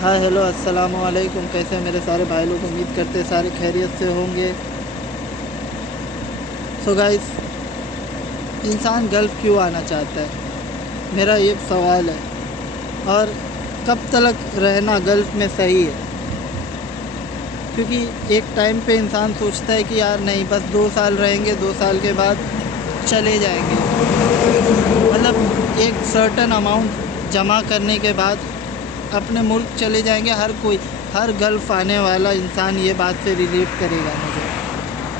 हाँ हेलो अस्सलाम वालेकुम। कैसे हैं मेरे सारे भाई लोग? उम्मीद करते सारे खैरियत से होंगे। सो गाइस, इंसान गल्फ़ क्यों आना चाहता है? मेरा ये सवाल है। और कब तक रहना गल्फ़ में सही है? क्योंकि एक टाइम पे इंसान सोचता है कि यार नहीं, बस 2 साल रहेंगे, 2 साल के बाद चले जाएंगे। मतलब एक सर्टन अमाउंट जमा करने के बाद अपने मुल्क चले जाएंगे। हर कोई, हर गल्फ़ आने वाला इंसान ये बात से रिलेट करेगा मुझे,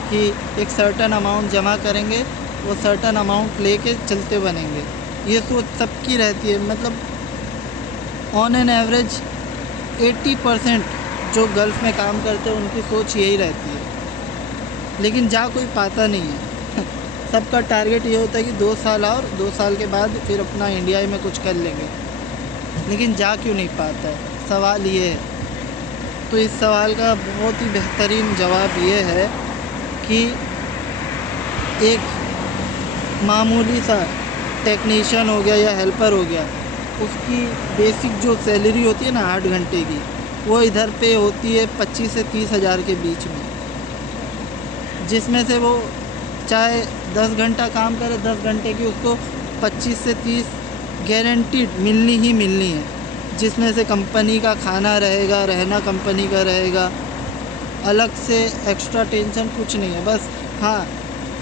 कि एक सर्टन अमाउंट जमा करेंगे, वो सर्टन अमाउंट लेके चलते बनेंगे। ये सोच सबकी रहती है। मतलब ऑन एन एवरेज 80% जो गल्फ़ में काम करते हैं उनकी सोच यही रहती है। लेकिन जा कोई पाता नहीं है। सबका टारगेट ये होता है कि 2 साल और 2 साल के बाद फिर अपना इंडिया में कुछ कर लेंगे। लेकिन जा क्यों नहीं पाता है, सवाल ये है। तो इस सवाल का बहुत ही बेहतरीन जवाब ये है कि एक मामूली सा टेक्नीशियन हो गया या हेल्पर हो गया, उसकी बेसिक जो सैलरी होती है ना 8 घंटे की, वो इधर पे होती है 25 से 30 हज़ार के बीच में। जिसमें से वो चाहे 10 घंटा काम करे, 10 घंटे की उसको 25 से 30 गारंटीड मिलनी ही मिलनी है। जिसमें से कंपनी का खाना रहेगा, रहना कंपनी का रहेगा, अलग से एक्स्ट्रा टेंशन कुछ नहीं है। बस हाँ,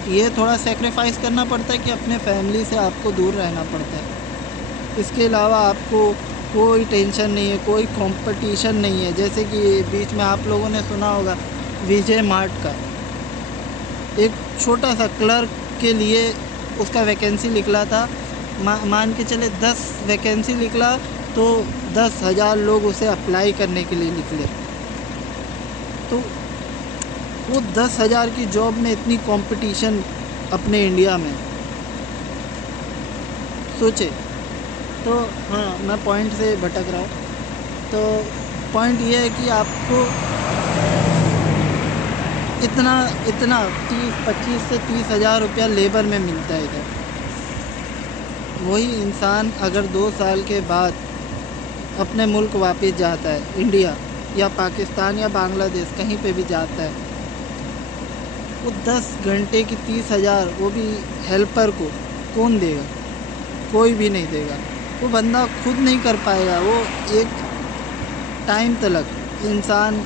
ये थोड़ा सेक्रीफाइस करना पड़ता है कि अपने फैमिली से आपको दूर रहना पड़ता है। इसके अलावा आपको कोई टेंशन नहीं है, कोई कंपटीशन नहीं है। जैसे कि बीच में आप लोगों ने सुना होगा विजय मार्ट का, एक छोटा सा क्लर्क के लिए उसका वैकेंसी निकला था। मान के चले 10 वैकेंसी निकला तो 10,000 लोग उसे अप्लाई करने के लिए निकले। तो वो 10,000 की जॉब में इतनी कंपटीशन अपने इंडिया में, सोचे। तो हाँ, मैं पॉइंट से भटक रहा हूँ। तो पॉइंट ये है कि आपको इतना इतना 25 से 30 हज़ार रुपया लेबर में मिलता है इधर। वही इंसान अगर 2 साल के बाद अपने मुल्क वापस जाता है, इंडिया या पाकिस्तान या बांग्लादेश कहीं पे भी जाता है, वो 10 घंटे की 30 हज़ार, वो भी हेल्पर को कौन देगा? कोई भी नहीं देगा। वो बंदा खुद नहीं कर पाएगा। वो एक टाइम तलक इंसान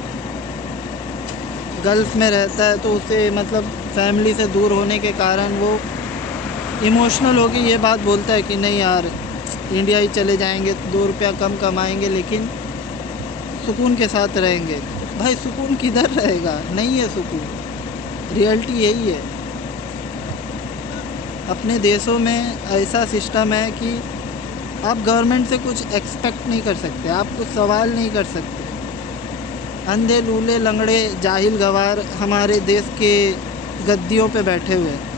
गल्फ़ में रहता है तो उसे मतलब फैमिली से दूर होने के कारण वो इमोशनल होकर ये बात बोलता है कि नहीं यार, इंडिया ही चले जाएंगे, 2 रुपया कम कमाएंगे लेकिन सुकून के साथ रहेंगे। भाई सुकून किधर रहेगा? नहीं है सुकून। रियलिटी यही है। अपने देशों में ऐसा सिस्टम है कि आप गवर्नमेंट से कुछ एक्सपेक्ट नहीं कर सकते, आप कुछ सवाल नहीं कर सकते। अंधे लूले लंगड़े जाहिल गवार हमारे देश के गद्दियों पे बैठे हुए हैं।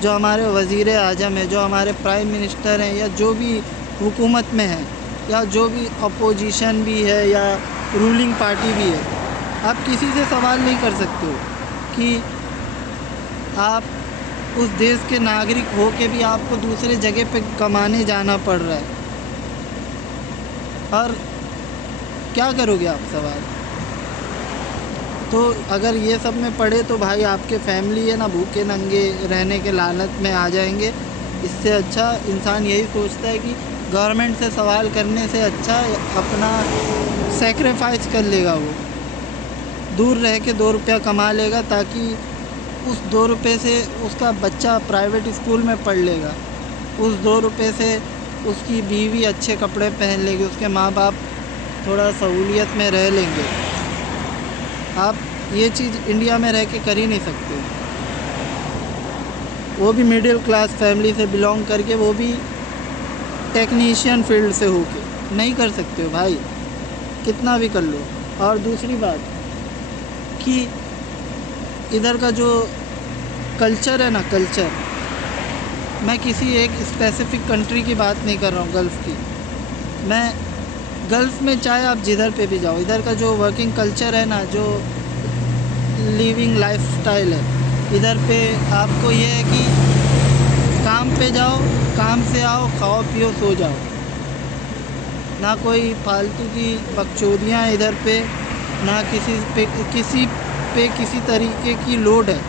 जो हमारे वज़ीर आज़म हैं, जो हमारे प्राइम मिनिस्टर हैं, या जो भी हुकूमत में है, या जो भी अपोजिशन भी है, या रूलिंग पार्टी भी है, आप किसी से सवाल नहीं कर सकते हो कि आप उस देश के नागरिक हो के भी आपको दूसरे जगह पे कमाने जाना पड़ रहा है। और क्या करोगे आप? सवाल तो अगर ये सब में पड़े तो भाई आपके फैमिली है ना, भूखे नंगे रहने के लालच में आ जाएंगे। इससे अच्छा इंसान यही सोचता है कि गवर्नमेंट से सवाल करने से अच्छा अपना सेक्रीफाइस कर लेगा। वो दूर रह के 2 रुपया कमा लेगा, ताकि उस 2 रुपये से उसका बच्चा प्राइवेट स्कूल में पढ़ लेगा। उस 2 रुपये से उसकी बीवी अच्छे कपड़े पहन लेगी, उसके माँ बाप थोड़ा सहूलियत में रह लेंगे। आप ये चीज़ इंडिया में रह के कर ही नहीं सकते। वो भी मिडिल क्लास फैमिली से बिलोंग करके, वो भी टेक्नीशियन फील्ड से होके नहीं कर सकते हो भाई, कितना भी कर लो। और दूसरी बात कि इधर का जो कल्चर है ना, कल्चर, मैं किसी एक स्पेसिफ़िक कंट्री की बात नहीं कर रहा हूँ, गल्फ़ की। मैं गल्फ़ में चाहे आप जिधर पे भी जाओ, इधर का जो वर्किंग कल्चर है ना, जो लिविंग लाइफस्टाइल है, इधर पे आपको ये है कि काम पे जाओ, काम से आओ, खाओ पियो सो जाओ। ना कोई फालतू की बकचोदियाँ इधर पे, ना किसी पे किसी तरीके की लोड है।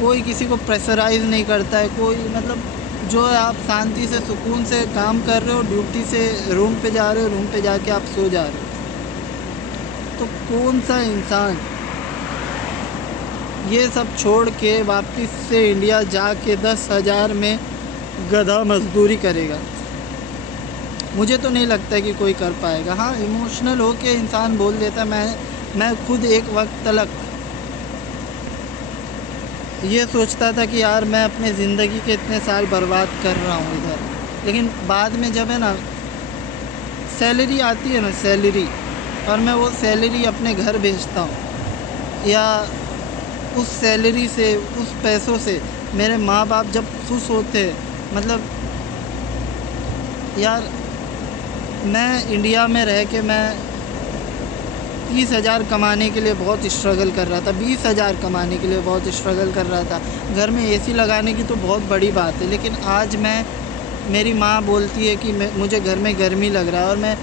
कोई किसी को प्रेशराइज़ नहीं करता है, कोई मतलब जो है आप शांति से सुकून से काम कर रहे हो, ड्यूटी से रूम पे जा रहे हो, रूम पे जाके आप सो जा रहे हो। तो कौन सा इंसान ये सब छोड़ के वापस से इंडिया जाके 10,000 में गधा मजदूरी करेगा? मुझे तो नहीं लगता है कि कोई कर पाएगा। हाँ, इमोशनल हो के इंसान बोल देता है। मैं खुद एक वक्त तक ये सोचता था कि यार मैं अपने ज़िंदगी के इतने साल बर्बाद कर रहा हूँ इधर, लेकिन बाद में जब है ना सैलरी आती है ना, सैलरी, और मैं वो सैलरी अपने घर भेजता हूँ, या उस सैलरी से, उस पैसों से मेरे माँ बाप जब खुश होते हैं, मतलब यार मैं इंडिया में रह के मैं 30,000 कमाने के लिए बहुत स्ट्रगल कर रहा था, 20,000 कमाने के लिए बहुत स्ट्रगल कर रहा था। घर में एसी लगाने की तो बहुत बड़ी बात है, लेकिन आज मेरी माँ बोलती है कि मुझे घर में गर्मी लग रहा है, और मैं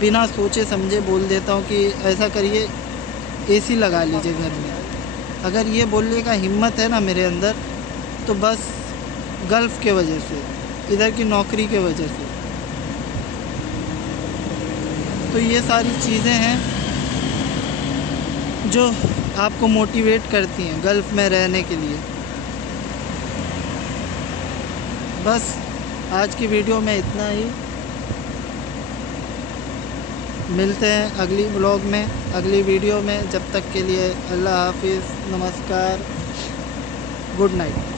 बिना सोचे समझे बोल देता हूँ कि ऐसा करिए एसी लगा लीजिए घर में। अगर ये बोलने का हिम्मत है ना मेरे अंदर, तो बस गल्फ़ के वजह से, इधर की नौकरी के वजह से। तो ये सारी चीज़ें हैं जो आपको मोटिवेट करती हैं गल्फ़ में रहने के लिए। बस आज की वीडियो में इतना ही। मिलते हैं अगली व्लॉग में, अगली वीडियो में। जब तक के लिए अल्लाह हाफ़िज़, नमस्कार, गुड नाइट।